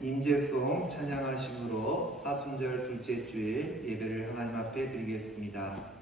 임재송 찬양하심으로 사순절 둘째 주일 예배를 하나님 앞에 드리겠습니다.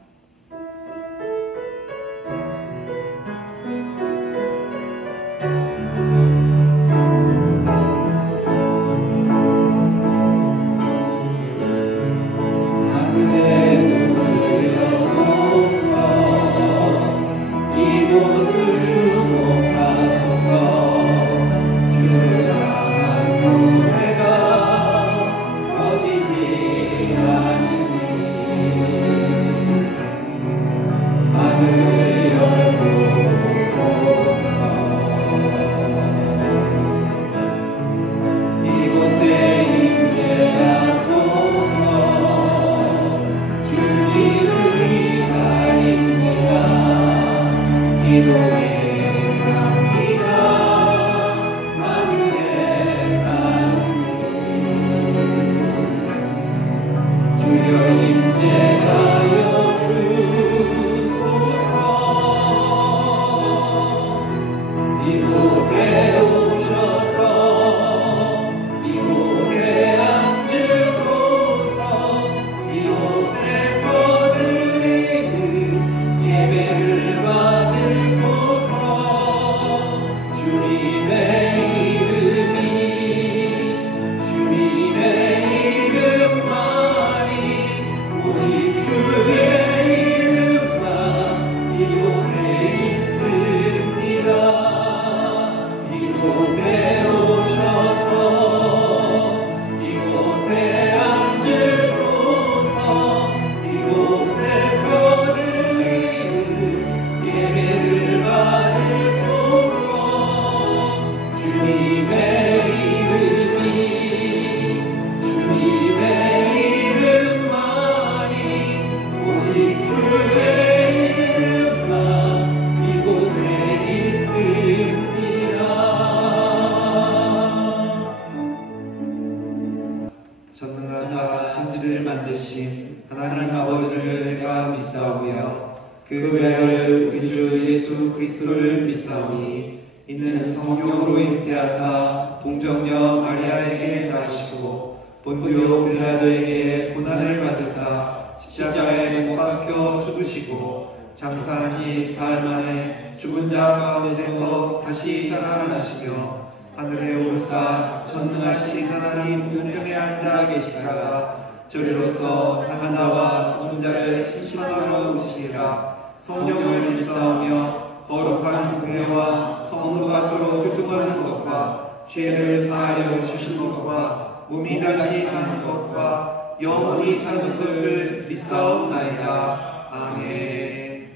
전능하사 천지를 만드신 하나님 아버지를 내가 믿사오며 그 외아들 우리 주 예수 그리스도를 믿사오니 이는 성령으로 잉태하사 동정녀 마리아에게 낳으시고 본디오 빌라도에게 고난을 받으사 십자가에 못 박혀 죽으시고 장사한 지 사흘 만에 죽은 자 가운데서 다시 살아나시며 하늘에 오르사 전능하신 하나님 우편에 앉아 계시다가 저리로서 사는 자와 죽은 자를 심판하러 오시리라. 성령을 믿사오며 거룩한 교회와 성도가 서로 교통하는 것과 죄를 사하여 주신 것과 몸이 다시 사는 것과 영원히 사는 것을 믿사옵나이다. 아멘.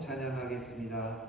찬양하겠습니다.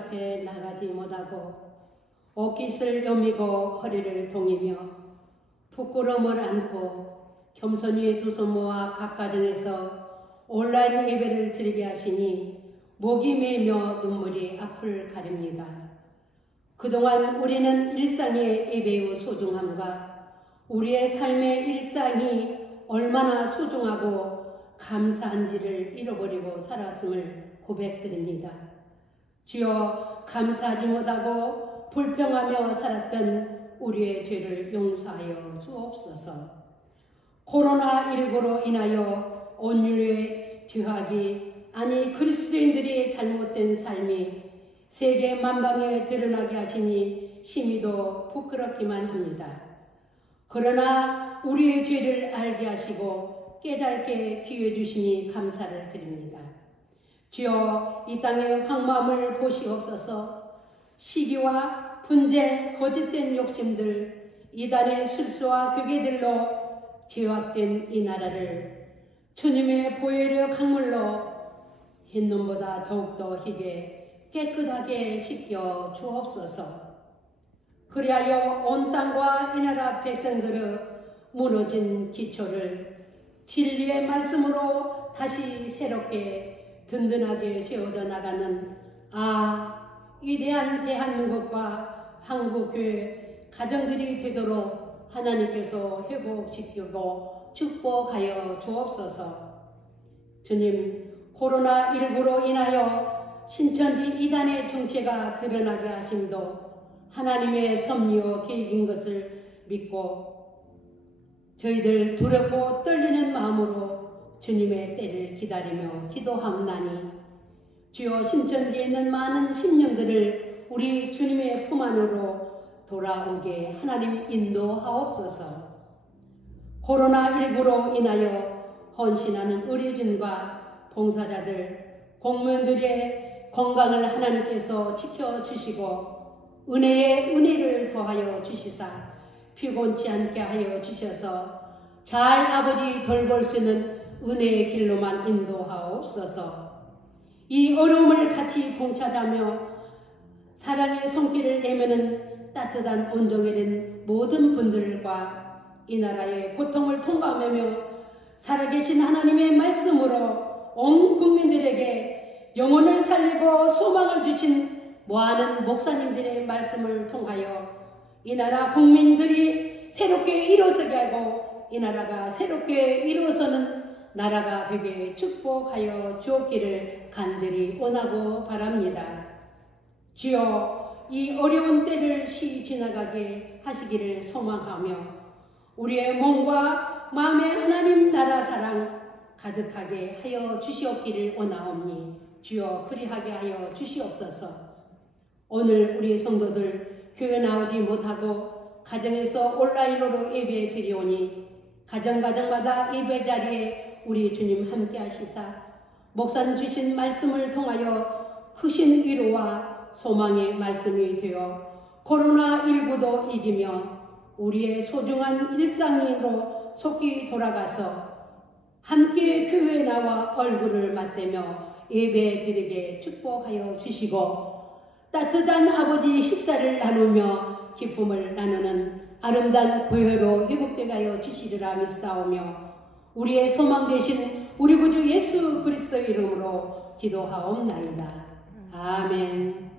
앞에 나가지 못하고 옷깃을 여미고 허리를 동이며 부끄러움을 안고 겸손히 두 손 모아 각 가정에서 온라인 예배를 드리게 하시니 목이 메며 눈물이 앞을 가립니다. 그동안 우리는 일상의 예배의 소중함과 우리의 삶의 일상이 얼마나 소중하고 감사한지를 잃어버리고 살았음을 고백드립니다. 주여, 감사하지 못하고 불평하며 살았던 우리의 죄를 용서하여 주옵소서. 코로나19로 인하여 온 인류의 죄악이, 아니 그리스도인들의 잘못된 삶이 세계 만방에 드러나게 하시니 심히도 부끄럽기만 합니다. 그러나 우리의 죄를 알게 하시고 깨닫게 기회 주시니 감사를 드립니다. 주여, 이 땅의 황무함을 보시옵소서. 시기와 분쟁, 거짓된 욕심들, 이단의 술수와 괴계들로 죄악된 이 나라를 주님의 보혈의 강물로 흰눈보다 더욱더 희게 깨끗하게 씻겨 주옵소서. 그리하여 온 땅과 이 나라 백성들의 무너진 기초를 진리의 말씀으로 다시 새롭게 든든하게 세워져 나가는 위대한 대한민국과 한국교회 가정들이 되도록 하나님께서 회복시키고 축복하여 주옵소서. 주님, 코로나19로 인하여 신천지 이단의 정체가 드러나게 하심도 하나님의 섭리요 계획인 것을 믿고 저희들 두렵고 떨리는 마음으로 주님의 때를 기다리며 기도하옵나니, 주여, 신천지에 있는 많은 심령들을 우리 주님의 품 안으로 돌아오게 하나님 인도하옵소서. 코로나19로 인하여 헌신하는 의료진과 봉사자들, 공무원들의 건강을 하나님께서 지켜주시고 은혜에 은혜를 더하여 주시사 피곤치 않게 하여 주셔서 잘 아버지 돌볼 수 있는 은혜의 길로만 인도하옵소서. 이 어려움을 같이 동참하며 사랑의 손길을 내미는 따뜻한 온종이 된 모든 분들과 이 나라의 고통을 통감하며 살아계신 하나님의 말씀으로 온 국민들에게 영혼을 살리고 소망을 주신 모아는 목사님들의 말씀을 통하여 이 나라 국민들이 새롭게 일어서게 하고 이 나라가 새롭게 일어서는 나라가 되게 축복하여 주옵기를 간절히 원하고 바랍니다. 주여, 이 어려운 때를 지나가게 하시기를 소망하며 우리의 몸과 마음에 하나님 나라 사랑 가득하게 하여 주시옵기를 원하옵니 주여, 그리하게 하여 주시옵소서. 오늘 우리 성도들 교회 나오지 못하고 가정에서 온라인으로 예배 드리오니 가정마다 예배 자리에 우리 주님 함께 하시사 목사님 주신 말씀을 통하여 크신 위로와 소망의 말씀이 되어 코로나19도 이기며 우리의 소중한 일상으로 속히 돌아가서 함께 교회에 나와 얼굴을 맞대며 예배 드리게 축복하여 주시고 따뜻한 아버지 식사를 나누며 기쁨을 나누는 아름다운 교회로 회복되게 하여 주시리라 믿사오며 우리의 소망 되신 우리 구주 예수 그리스도의 이름으로 기도하옵나이다. 아멘.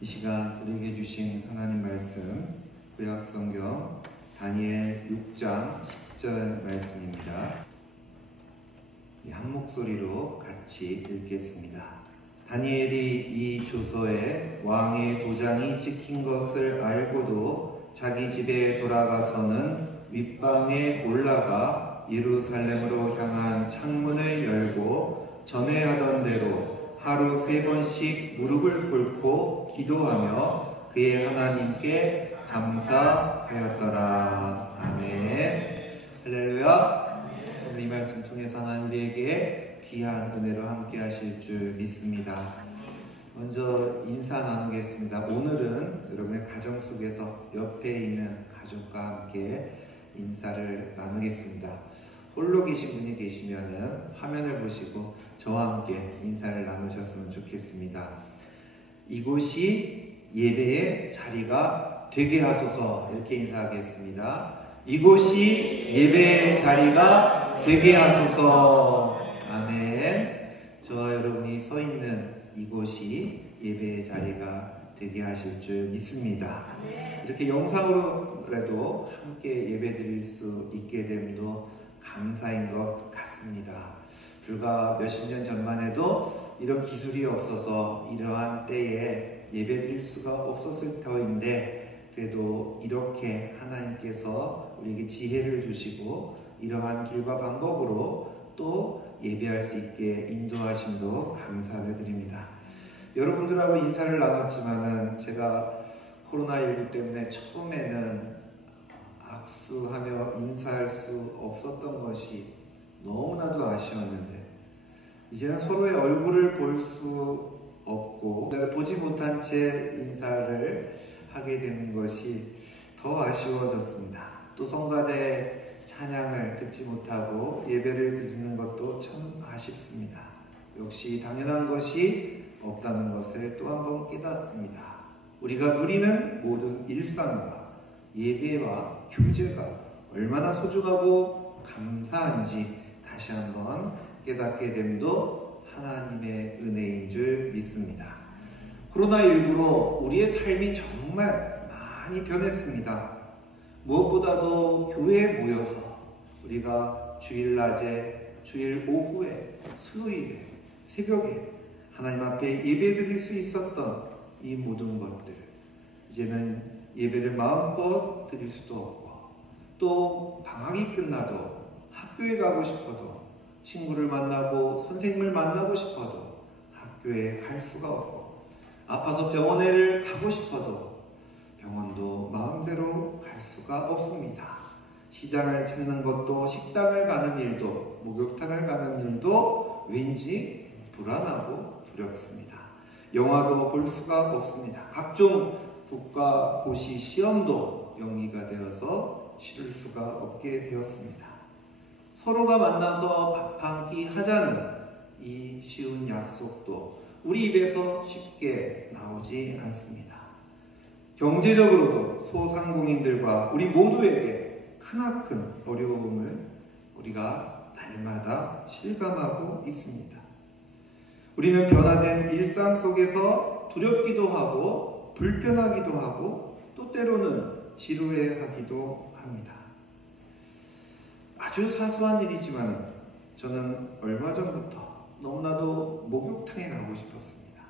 이 시간 우리에게 주신 하나님 말씀 구약성경 다니엘 6장 10절 말씀입니다. 한 목소리로 같이 읽겠습니다. 다니엘이 이 조서에 왕의 도장이 찍힌 것을 알고도 자기 집에 돌아가서는 윗방에 올라가 예루살렘으로 향한 창문을 열고 전에 하던 대로 하루 3번씩 무릎을 꿇고 기도하며 그의 하나님께 감사하였더라. 아멘. 할렐루야. 오늘 이 말씀 통해서 하나님 우리에게 귀한 은혜로 함께 하실 줄 믿습니다. 먼저 인사 나누겠습니다. 오늘은 여러분의 가정 속에서 옆에 있는 가족과 함께 인사를 나누겠습니다. 홀로 계신 분이 계시면은 화면을 보시고 저와 함께 인사를 나누셨으면 좋겠습니다. 이곳이 예배의 자리가 되게 하소서. 이렇게 인사하겠습니다. 이곳이 예배의 자리가 되게 하소서. 아멘. 저와 여러분이 서 있는 이곳이 예배의 자리가 되게 하실 줄 믿습니다. 이렇게 영상으로라도 함께 예배 드릴 수 있게 됨도 감사인 것 같습니다. 불과 몇십 년 전만 해도 이런 기술이 없어서 이러한 때에 예배 드릴 수가 없었을 터인데, 그래도 이렇게 하나님께서 우리에게 지혜를 주시고 이러한 길과 방법으로 또 예배할 수 있게 인도하심도 감사를 드립니다. 여러분들하고 인사를 나눴지만은 제가 코로나19 때문에 처음에는 악수하며 인사할 수 없었던 것이 너무나도 아쉬웠는데, 이제는 서로의 얼굴을 볼 수 없고 보지 못한 채 인사를 하게 되는 것이 더 아쉬워졌습니다. 또 성가대 찬양을 듣지 못하고 예배를 드리는 것도 참 아쉽습니다. 역시 당연한 것이 없다는 것을 또 한 번 깨닫습니다. 우리가 누리는 모든 일상과 예배와 교제가 얼마나 소중하고 감사한지 다시 한번 깨닫게 됨도 하나님의 은혜인 줄 믿습니다. 코로나19로 우리의 삶이 정말 많이 변했습니다. 무엇보다도 교회에 모여서 우리가 주일낮에, 주일 오후에, 수요일에, 새벽에 하나님 앞에 예배드릴 수 있었던 이 모든 것들, 이제는 예배를 마음껏 드릴 수도 없고, 또 방학이 끝나도 학교에 가고 싶어도, 친구를 만나고 선생님을 만나고 싶어도 학교에 갈 수가 없고, 아파서 병원에 가고 싶어도 병원도 마음대로 갈 수가 없습니다. 시장을 찾는 것도, 식당을 가는 일도, 목욕탕을 가는 일도 왠지 불안하고 두렵습니다. 영화도 볼 수가 없습니다. 각종 국가고시 시험도 연기가 되어서 치를 수가 없게 되었습니다. 서로가 만나서 밥 한 끼 하자는 이 쉬운 약속도 우리 입에서 쉽게 나오지 않습니다. 경제적으로도 소상공인들과 우리 모두에게 크나큰 어려움을 우리가 날마다 실감하고 있습니다. 우리는 변화된 일상 속에서 두렵기도 하고 불편하기도 하고 또 때로는 지루해하기도 합니다. 아주 사소한 일이지만 저는 얼마 전부터 너무나도 목욕탕에 가고 싶었습니다.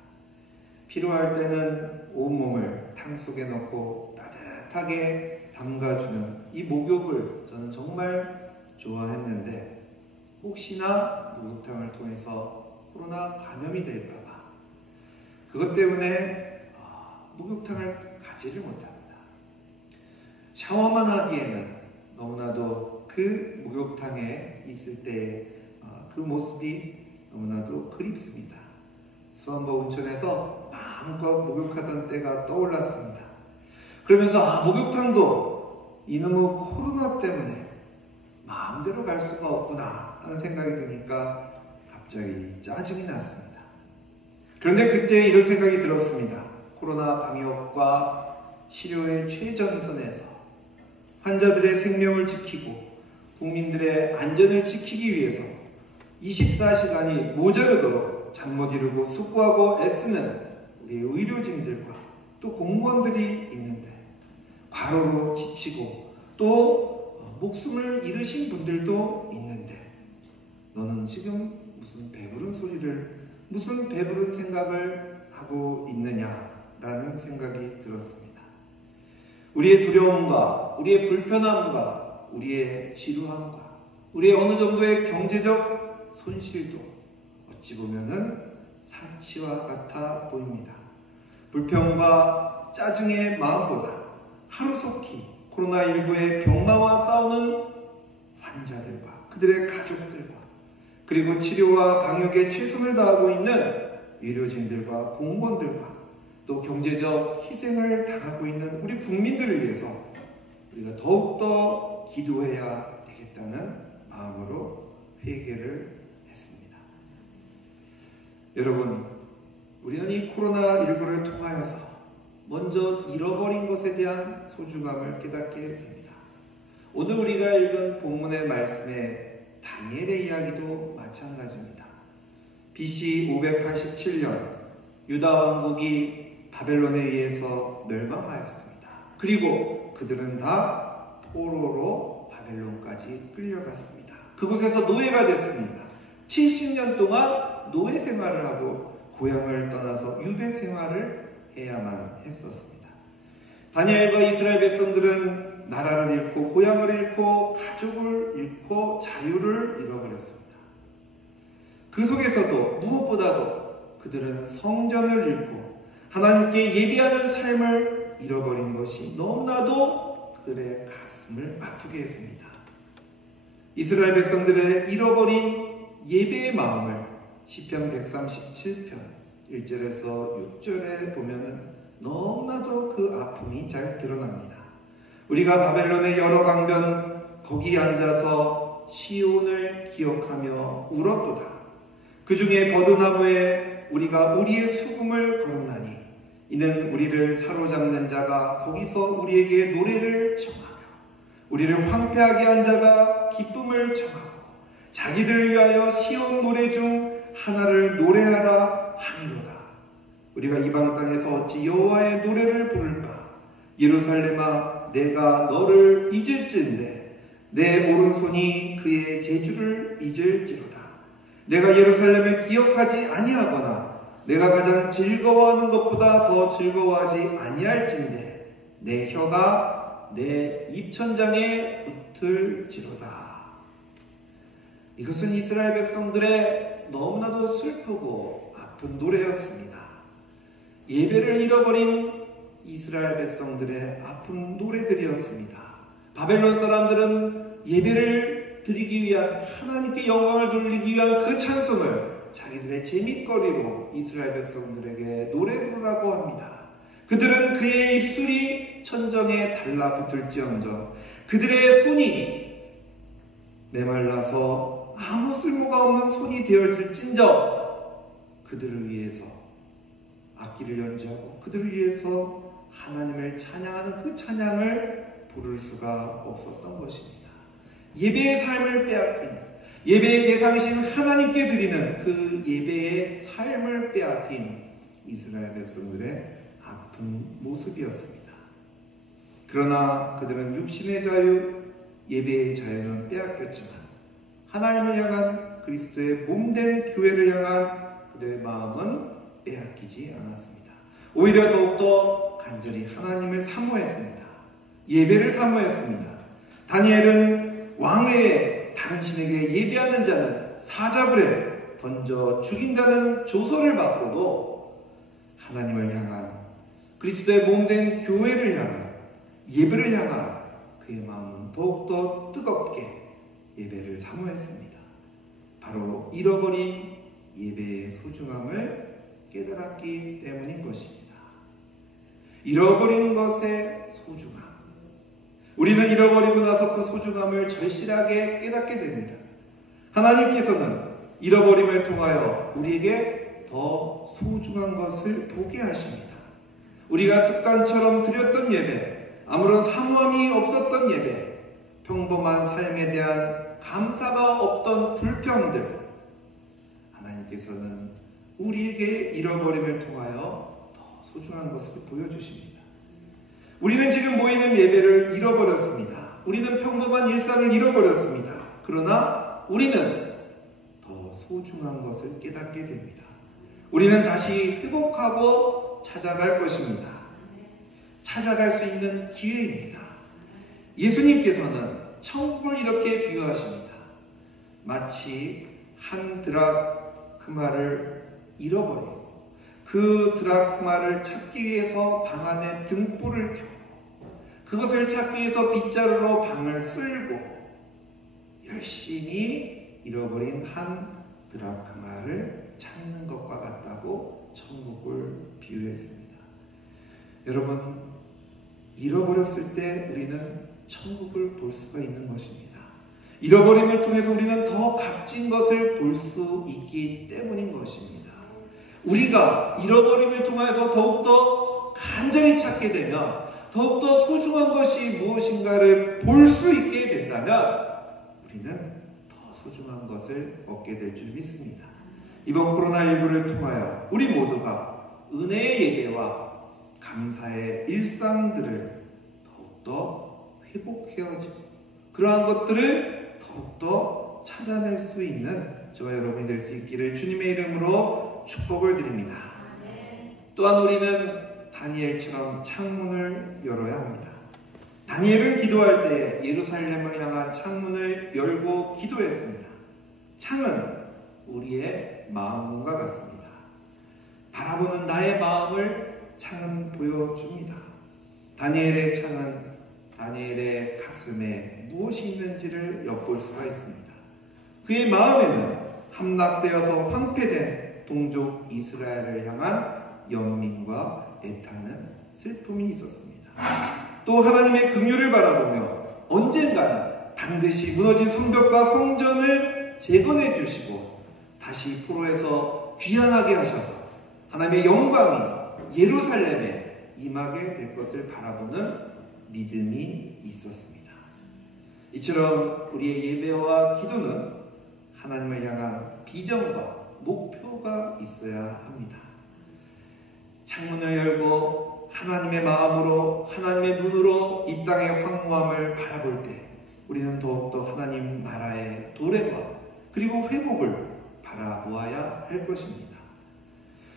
필요할 때는 온몸을 탕 속에 넣고 따뜻하게 담가주는 이 목욕을 저는 정말 좋아했는데, 혹시나 목욕탕을 통해서 코로나 감염이 될까봐 그것 때문에 목욕탕을 가지를 못합니다. 샤워만 하기에는 너무나도 그 목욕탕에 있을 때의 그 모습이 너무나도 그립습니다. 수안보 온천에서 마음껏 목욕하던 때가 떠올랐습니다. 그러면서 목욕탕도 이놈의 코로나 때문에 마음대로 갈 수가 없구나 하는 생각이 드니까 갑자기 짜증이 났습니다. 그런데 그때 이런 생각이 들었습니다. 코로나 방역과 치료의 최전선에서 환자들의 생명을 지키고 국민들의 안전을 지키기 위해서 24시간이 모자르도록 잠 못 이루고 수고하고 애쓰는 우리의 의료진들과 또 공무원들이 있는데, 과로로 지치고 또 목숨을 잃으신 분들도 있는데, 너는 지금 무슨 배부른 소리를, 무슨 배부른 생각을 하고 있느냐라는 생각이 들었습니다. 우리의 두려움과 우리의 불편함과 우리의 지루함과 우리의 어느 정도의 경제적 손실도 어찌 보면은 사치와 같아 보입니다. 불평과 짜증의 마음보다 하루속히 코로나19의 병마와 싸우는 환자들과 그들의 가족들과, 그리고 치료와 방역에 최선을 다하고 있는 의료진들과 공무원들과 또 경제적 희생을 당하고 있는 우리 국민들을 위해서 우리가 더욱더 기도해야 되겠다는 마음으로 회개를 했습니다. 여러분, 우리는 이 코로나19를 통하여서 먼저 잃어버린 것에 대한 소중함을 깨닫게 됩니다. 오늘 우리가 읽은 본문의 말씀에 다니엘의 이야기도 마찬가지입니다. BC 587년 유다 왕국이 바벨론에 의해서 멸망하였습니다. 그리고 그들은 다 포로로 바벨론까지 끌려갔습니다. 그곳에서 노예가 됐습니다. 70년 동안 노예 생활을 하고 고향을 떠나서 유배 생활을 해야만 했었습니다. 다니엘과 이스라엘 백성들은 나라를 잃고 고향을 잃고 가족을 잃고 자유를 잃어버렸습니다. 그 속에서도 무엇보다도 그들은 성전을 잃고 하나님께 예배하는 삶을 잃어버린 것이 너무나도 그들의 가슴을 아프게 했습니다. 이스라엘 백성들의 잃어버린 예배의 마음을 시편 137편 1절에서 6절에 보면은 너무나도 그 아픔이 잘 드러납니다. 우리가 바벨론의 여러 강변 거기 앉아서 시온을 기억하며 울었도다. 그 중에 버드나무에 우리가 우리의 수금을 걸었나니 이는 우리를 사로잡는 자가 거기서 우리에게 노래를 청하며 우리를 황폐하게 한 자가 기쁨을 청하고 자기들 위하여 시온 노래 중 하나를 노래하라 하미로다. 우리가 이방 땅에서 어찌 여호와의 노래를 부를까? 예루살렘아 내가 너를 잊을진데 내 오른손이 그의 재주를 잊을지로다. 내가 예루살렘을 기억하지 아니하거나 내가 가장 즐거워하는 것보다 더 즐거워하지 아니할진데 내 혀가 내 입천장에 붙을지로다. 이것은 이스라엘 백성들의 너무나도 슬프고 아픈 노래였습니다. 예배를 잃어버린 이스라엘 백성들의 아픈 노래들이었습니다. 바벨론 사람들은 예배를 드리기 위한 하나님께 영광을 돌리기 위한 그 찬송을 자기들의 재밌거리로 이스라엘 백성들에게 노래 부르라고 합니다. 그들은 그의 입술이 천정에 달라붙을지언정 그들의 손이 메말라서 아무 쓸모가 없는 손이 되어질진저 그들을 위해서 악기를 연주하고 그들을 위해서 하나님을 찬양하는 그 찬양을 부를 수가 없었던 것입니다. 예배의 삶을 빼앗긴 예배의 대상이신 하나님께 드리는 그 예배의 삶을 빼앗긴 이스라엘 백성들의 아픈 모습이었습니다. 그러나 그들은 육신의 자유, 예배의 자유는 빼앗겼지만 하나님을 향한 그리스도의 몸된 교회를 향한 그들의 마음은 빼앗기지 않았습니다. 오히려 더욱더 간절히 하나님을 사모했습니다. 예배를 사모했습니다. 다니엘은 왕외에 다른 신에게 예배하는 자는 사자굴에 던져 죽인다는 조서를 받고도 하나님을 향한 그리스도의 몸된 교회를 향한 예배를 향한 그의 마음은 더욱더 뜨겁게 예배를 사모했습니다. 바로 잃어버린 예배의 소중함을 깨달았기 때문인 것입니다. 잃어버린 것의 소중함. 우리는 잃어버리고 나서 그 소중함을 절실하게 깨닫게 됩니다. 하나님께서는 잃어버림을 통하여 우리에게 더 소중한 것을 보게 하십니다. 우리가 습관처럼 드렸던 예배, 아무런 사모함이 없었던 예배, 평범한 삶에 대한 감사가 없던 불평들, 하나님께서는 우리에게 잃어버림을 통하여 더 소중한 것을 보여주십니다. 우리는 지금 모이는 예배를 잃어버렸습니다. 우리는 평범한 일상을 잃어버렸습니다. 그러나 우리는 더 소중한 것을 깨닫게 됩니다. 우리는 다시 회복하고 찾아갈 것입니다. 찾아갈 수 있는 기회입니다. 예수님께서는 천국을 이렇게 비유하십니다. 마치 한 드라크마를 잃어버리고 그 드라크마를 찾기 위해서 방 안에 등불을 켜고 그것을 찾기 위해서 빗자루로 방을 쓸고 열심히 잃어버린 한 드라크마를 찾는 것과 같다고 천국을 비유했습니다. 여러분, 잃어버렸을 때 우리는 천국을 볼 수가 있는 것입니다. 잃어버림을 통해서 우리는 더 값진 것을 볼 수 있기 때문인 것입니다. 우리가 잃어버림을 통해서 더욱더 간절히 찾게 되면, 더욱더 소중한 것이 무엇인가를 볼 수 있게 된다면 우리는 더 소중한 것을 얻게 될 줄 믿습니다. 이번 코로나19를 통하여 우리 모두가 은혜의 예배와 감사의 일상들을 더욱더 회복해야지고, 그러한 것들을 더욱더 찾아낼 수 있는 저와 여러분이 될 수 있기를 주님의 이름으로 축복을 드립니다. 또한 우리는 다니엘처럼 창문을 열어야 합니다. 다니엘은 기도할 때 예루살렘을 향한 창문을 열고 기도했습니다. 창은 우리의 마음문과 같습니다. 바라보는 나의 마음을 창은 보여줍니다. 다니엘의 창은 다니엘의 가슴에 무엇이 있는지를 엿볼 수가 있습니다. 그의 마음에는 함락되어서 황폐된 동족 이스라엘을 향한 연민과 애타는 슬픔이 있었습니다. 또 하나님의 긍휼을 바라보며 언젠가는 반드시 무너진 성벽과 성전을 재건해 주시고 다시 포로에서 귀환하게 하셔서 하나님의 영광이 예루살렘에 임하게 될 것을 바라보는 믿음이 있었습니다. 이처럼 우리의 예배와 기도는 하나님을 향한 비전과 목표가 있어야 합니다. 창문을 열고 하나님의 마음으로, 하나님의 눈으로 이 땅의 황무함을 바라볼 때 우리는 더욱더 하나님 나라의 도래와 그리고 회복을 바라보아야 할 것입니다.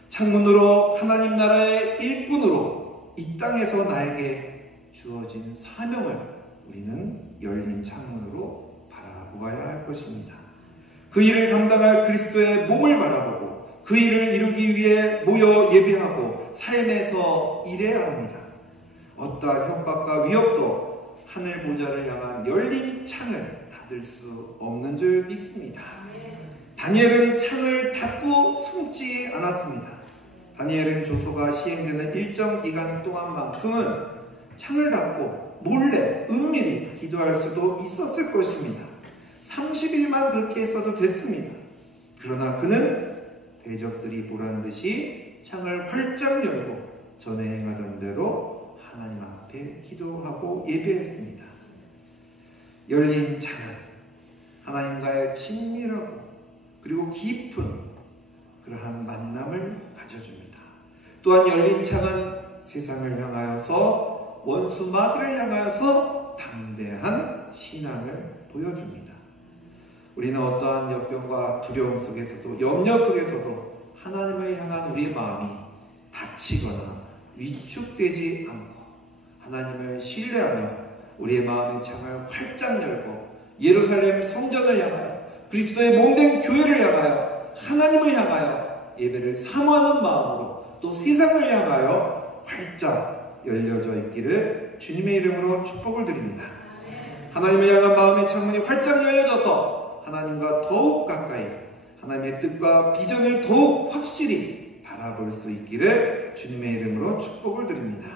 창문으로 하나님 나라의 일꾼으로 이 땅에서 나에게 주어진 사명을 우리는 열린 창문으로 바라보아야 할 것입니다. 그 일을 감당할 그리스도의 몸을 바라보고 그 일을 이루기 위해 모여 예배하고 삶에서 일해야 합니다. 어떠한 협박과 위협도 하늘 보좌를 향한 열린 창을 닫을 수 없는 줄 믿습니다. 다니엘은 창을 닫고 숨지 않았습니다. 다니엘은 조서가 시행되는 일정 기간 동안만큼은 창을 닫고 몰래 은밀히 기도할 수도 있었을 것입니다. 30일만 그렇게 했어도 됐습니다. 그러나 그는 대적들이 보란듯이 창을 활짝 열고 전에 행하던 대로 하나님 앞에 기도하고 예배했습니다. 열린 창은 하나님과의 친밀하고 그리고 깊은 그러한 만남을 가져줍니다. 또한 열린 창은 세상을 향하여서 원수 마귀를 향하여서 담대한 신앙을 보여줍니다. 우리는 어떠한 역경과 두려움 속에서도 염려 속에서도 하나님을 향한 우리의 마음이 다치거나 위축되지 않고 하나님을 신뢰하며 우리의 마음의 창을 활짝 열고 예루살렘 성전을 향하여 그리스도의 몸된 교회를 향하여 하나님을 향하여 예배를 사모하는 마음으로 또 세상을 향하여 활짝 열려져 있기를 주님의 이름으로 축복을 드립니다. 하나님을 향한 마음의 창문이 활짝 열려져서 하나님과 더욱 가까이 하나님의 뜻과 비전을 더욱 확실히 바라볼 수 있기를 주님의 이름으로 축복을 드립니다.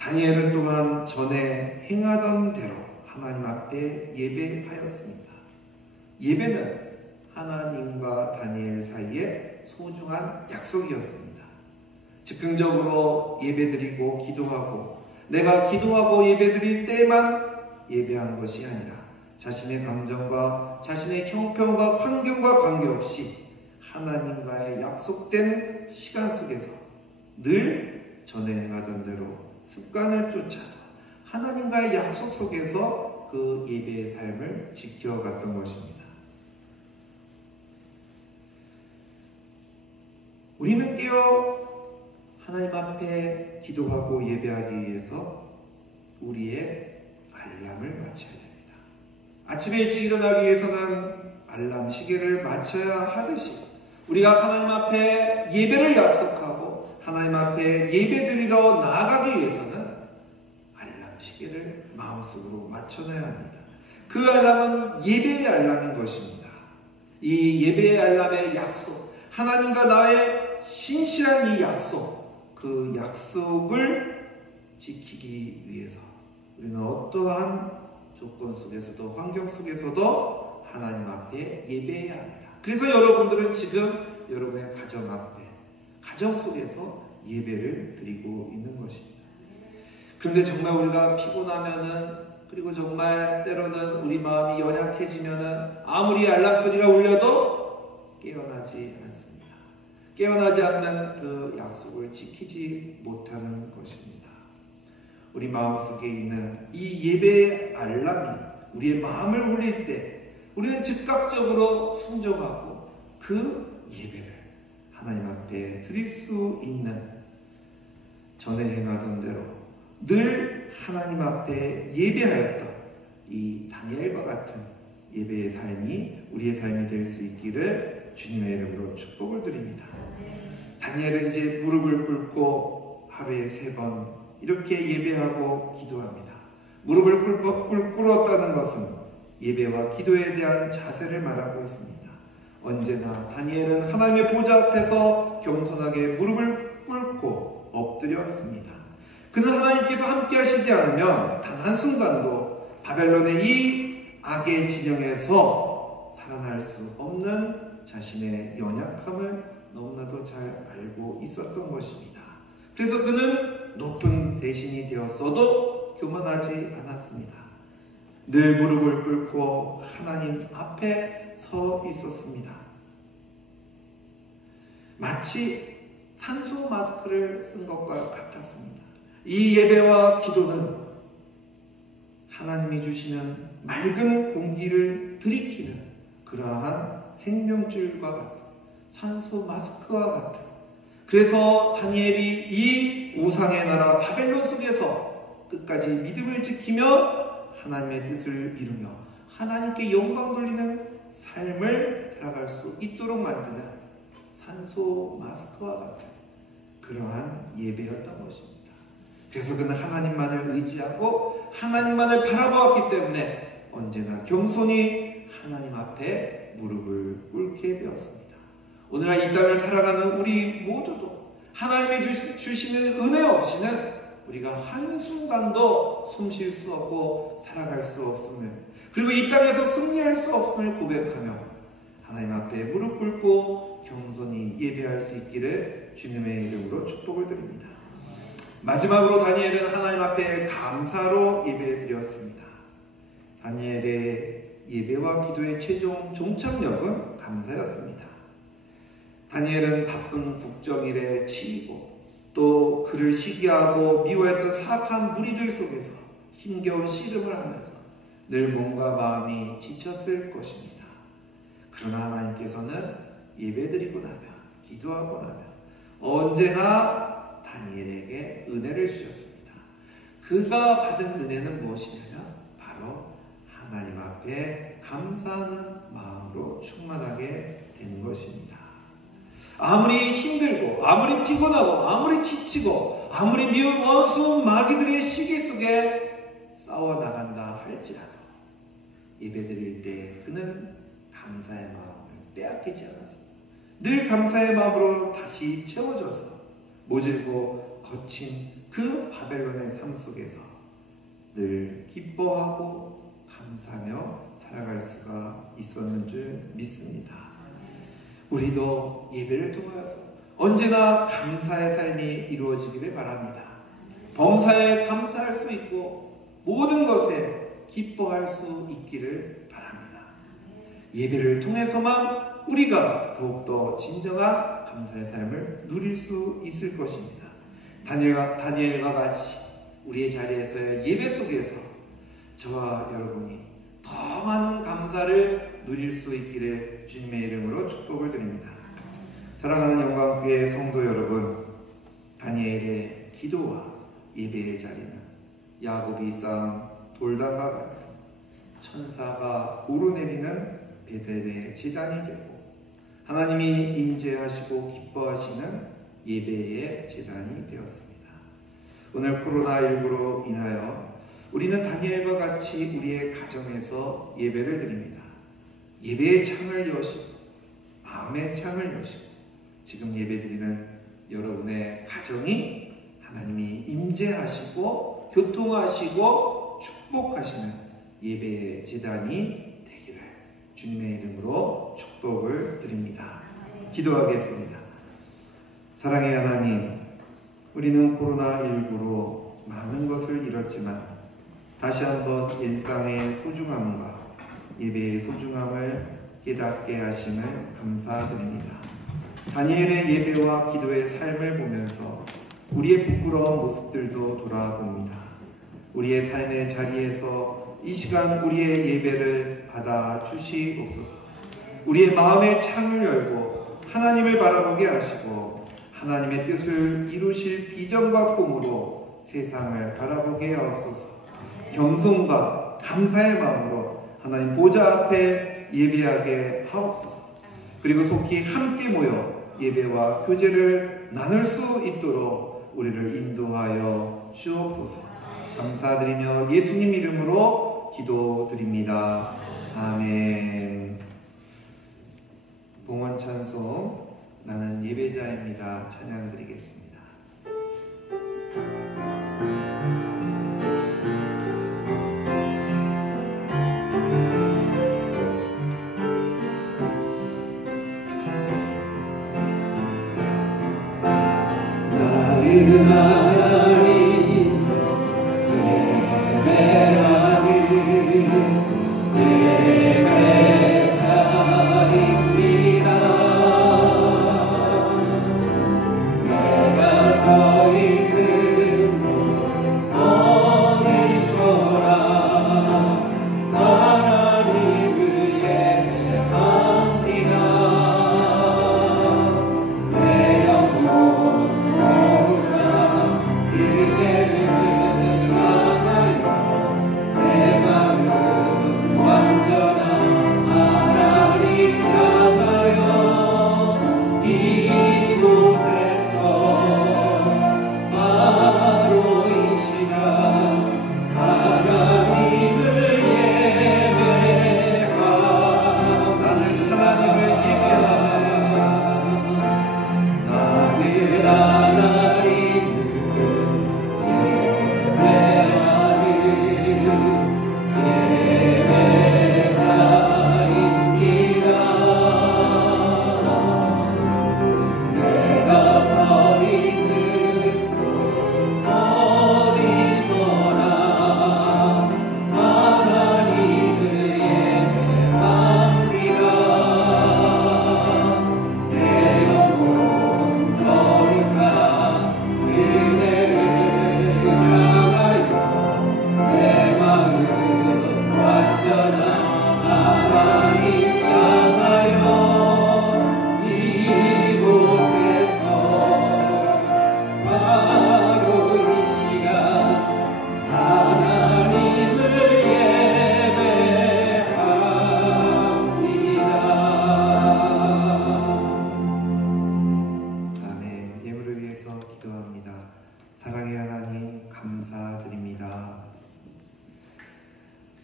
다니엘은 또한 전에 행하던 대로 하나님 앞에 예배하였습니다. 예배는 하나님과 다니엘 사이에 소중한 약속이었습니다. 즉흥적으로 예배드리고 기도하고 내가 기도하고 예배드릴 때만 예배한 것이 아니라 자신의 감정과 자신의 형편과 환경과 관계없이 하나님과의 약속된 시간 속에서 늘 전에 행하던 대로 습관을 쫓아서 하나님과의 약속 속에서 그 예배의 삶을 지켜갔던 것입니다. 우리는 깨어 하나님 앞에 기도하고 예배하기 위해서 우리의 알람을 맞춰야 됩니다. 아침에 일찍 일어나기 위해서는 알람 시계를 맞춰야 하듯이 우리가 하나님 앞에 예배를 약속하고 하나님 앞에 예배드리러 나아가기 위해서는 알람 시계를 마음속으로 맞춰놔야 합니다. 그 알람은 예배의 알람인 것입니다. 이 예배의 알람의 약속, 하나님과 나의 신실한 이 약속, 그 약속을 지키기 위해서 우리는 어떠한 조건 속에서도 환경 속에서도 하나님 앞에 예배해야 합니다. 그래서 여러분들은 지금 여러분의 가정 앞에, 가정 속에서 예배를 드리고 있는 것입니다. 그런데 정말 우리가 피곤하면은, 그리고 정말 때로는 우리 마음이 연약해지면은 아무리 알람 소리가 울려도 깨어나지 않습니다. 깨어나지 않는 그 약속을 지키지 못하는 것입니다. 우리 마음속에 있는 이 예배의 알람이 우리의 마음을 울릴 때 우리는 즉각적으로 순종하고 그 예배를 하나님 앞에 드릴 수 있는, 전에 행하던 대로 늘 하나님 앞에 예배하였던 이 다니엘과 같은 예배의 삶이 우리의 삶이 될 수 있기를 주님의 이름으로 축복을 드립니다. 다니엘은 이제 무릎을 꿇고 하루에 3번 이렇게 예배하고 기도합니다. 무릎을 꿇었다는 것은 예배와 기도에 대한 자세를 말하고 있습니다. 언제나 다니엘은 하나님의 보좌 앞에서 겸손하게 무릎을 꿇고 엎드렸습니다. 그는 하나님께서 함께 하시지 않으면 단 한순간도 바벨론의 이 악의 진영에서 살아날 수 없는 자신의 연약함을 너무나도 잘 알고 있었던 것입니다. 그래서 그는 높은 대신이 되었어도 교만하지 않았습니다. 늘 무릎을 꿇고 하나님 앞에 서 있었습니다. 마치 산소 마스크를 쓴 것과 같았습니다. 이 예배와 기도는 하나님이 주시는 맑은 공기를 들이키는 그러한 생명줄과 같은, 산소 마스크와 같은, 그래서 다니엘이 이 우상의 나라 바벨론 속에서 끝까지 믿음을 지키며 하나님의 뜻을 이루며 하나님께 영광 돌리는 삶을 살아갈 수 있도록 만드는 산소 마스크와 같은 그러한 예배였던 것입니다. 그래서 그는 하나님만을 의지하고 하나님만을 바라보았기 때문에 언제나 겸손히 하나님 앞에 무릎을 꿇게 되었습니다. 오늘날 이 땅을 살아가는 우리 모두도 하나님이 주시는 은혜 없이는 우리가 한순간도 숨 쉴 수 없고 살아갈 수 없음을, 그리고 이 땅에서 승리할 수 없음을 고백하며 하나님 앞에 무릎 꿇고 겸손히 예배할 수 있기를 주님의 이름으로 축복을 드립니다. 마지막으로 다니엘은 하나님 앞에 감사로 예배 드렸습니다. 다니엘의 예배와 기도의 최종 종착역은 감사였습니다. 다니엘은 바쁜 국정일에 치이고 또 그를 시기하고 미워했던 사악한 무리들 속에서 힘겨운 씨름을 하면서 늘 몸과 마음이 지쳤을 것입니다. 그러나 하나님께서는 예배드리고 나면, 기도하고 나면 언제나 다니엘에게 은혜를 주셨습니다. 그가 받은 은혜는 무엇이냐면 바로 하나님 앞에 감사하는 마음으로 충만하게 된 것입니다. 아무리 힘들고 아무리 피곤하고 아무리 지치고 아무리 미운 원수 마귀들의 시기 속에 싸워나간다 할지라도 예배드릴 때 그는 감사의 마음을 빼앗기지 않았습니다. 늘 감사의 마음으로 다시 채워져서 모질고 거친 그 바벨론의 삶 속에서 늘 기뻐하고 감사하며 살아갈 수가 있었는 줄 믿습니다. 우리도 예배를 통하여서 언제나 감사의 삶이 이루어지기를 바랍니다. 범사에 감사할 수 있고 모든 것에 기뻐할 수 있기를 바랍니다. 예배를 통해서만 우리가 더욱더 진정한 감사의 삶을 누릴 수 있을 것입니다. 다니엘과 같이 우리의 자리에서의 예배 속에서 저와 여러분이 더 많은 감사를 누릴 수 있기를 주님의 이름으로 축복을 드립니다. 사랑하는 영광교회 성도 여러분, 다니엘의 기도와 예배의 자리는 야곱이 쌓은 돌담과 같은 천사가 오르내리는 베델의 제단이 되고 하나님이 임재하시고 기뻐하시는 예배의 제단이 되었습니다. 오늘 코로나19로 인하여 우리는 다니엘과 같이 우리의 가정에서 예배를 드립니다. 예배의 창을 여시고 마음의 창을 여시고 지금 예배드리는 여러분의 가정이 하나님이 임재하시고 교통하시고 축복하시는 예배의 제단이 되기를 주님의 이름으로 축복을 드립니다. 기도하겠습니다. 사랑의 하나님, 우리는 코로나19로 많은 것을 잃었지만 다시 한번 일상의 소중함과 예배의 소중함을 깨닫게 하심을 감사드립니다. 다니엘의 예배와 기도의 삶을 보면서 우리의 부끄러운 모습들도 돌아봅니다. 우리의 삶의 자리에서 이 시간 우리의 예배를 받아 주시옵소서. 우리의 마음의 창을 열고 하나님을 바라보게 하시고 하나님의 뜻을 이루실 비전과 꿈으로 세상을 바라보게 하옵소서. 겸손과 감사의 마음으로 하나님 보좌 앞에 예배하게 하옵소서. 그리고 속히 함께 모여 예배와 교제를 나눌 수 있도록 우리를 인도하여 주옵소서. 감사드리며 예수님 이름으로 기도드립니다. 아멘. 봉헌 찬송 나는 예배자입니다. 찬양 드리겠습니다.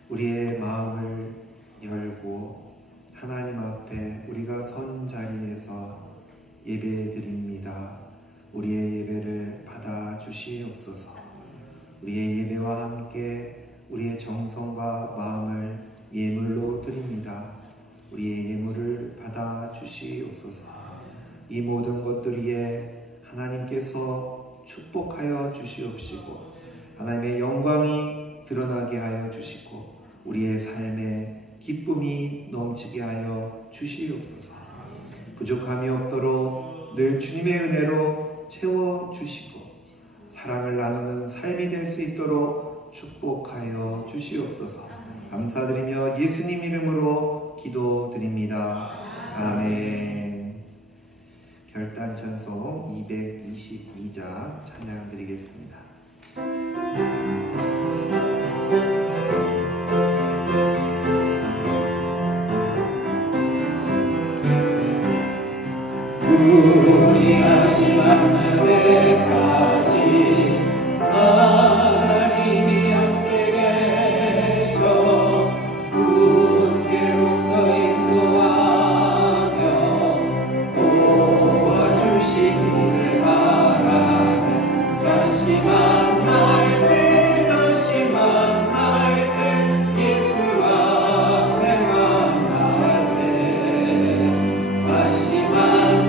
우리의 마음을 열고 하나님 앞에 우리가 선 자리에서 예배드립니다. 우리의 예배를 받아 주시옵소서. 우리의 예배와 함께 우리의 정성과 마음을 예물로 드립니다. 우리의 예물을 받아 주시옵소서. 이 모든 것들 위에 하나님께서 축복하여 주시옵시고 하나님의 영광이 드러나게 하여 주시고 우리의 삶에 기쁨이 넘치게 하여 주시옵소서. 부족함이 없도록 늘 주님의 은혜로 채워주시고 사랑을 나누는 삶이 될 수 있도록 축복하여 주시옵소서. 감사드리며 예수님 이름으로 기도드립니다. 아멘. 결단 찬송 222장 찬양 드리겠습니다. 우리 다시 만날 때까지 하나님이 함께 계셔 함께로서 인도하며 도와주시기를 바라네. 다시 만날 때 예수 앞에 만날 때 다시 만날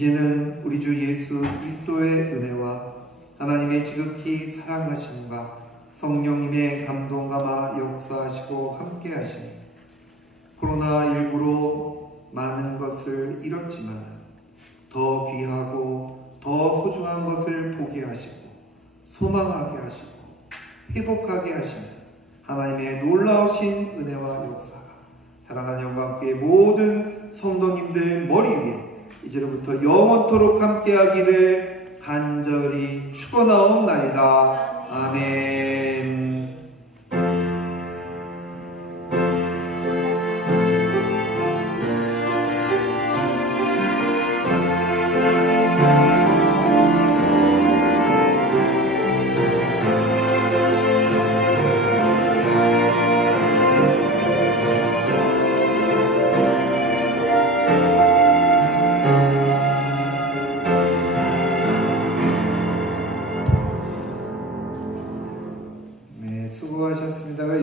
이제는 우리 주 예수 그리스도의 은혜와 하나님의 지극히 사랑하심과 성령님의 감동감화 역사하시고 함께하시니 코로나19로 많은 것을 잃었지만 더 귀하고 더 소중한 것을 보게 하시고 소망하게 하시고 회복하게 하시는 하나님의 놀라우신 은혜와 역사가 사랑하는 영광께 모든 성도님들 머리 위에 이제로부터 영원토록 함께하기를 간절히 축원하옵나이다. 아멘.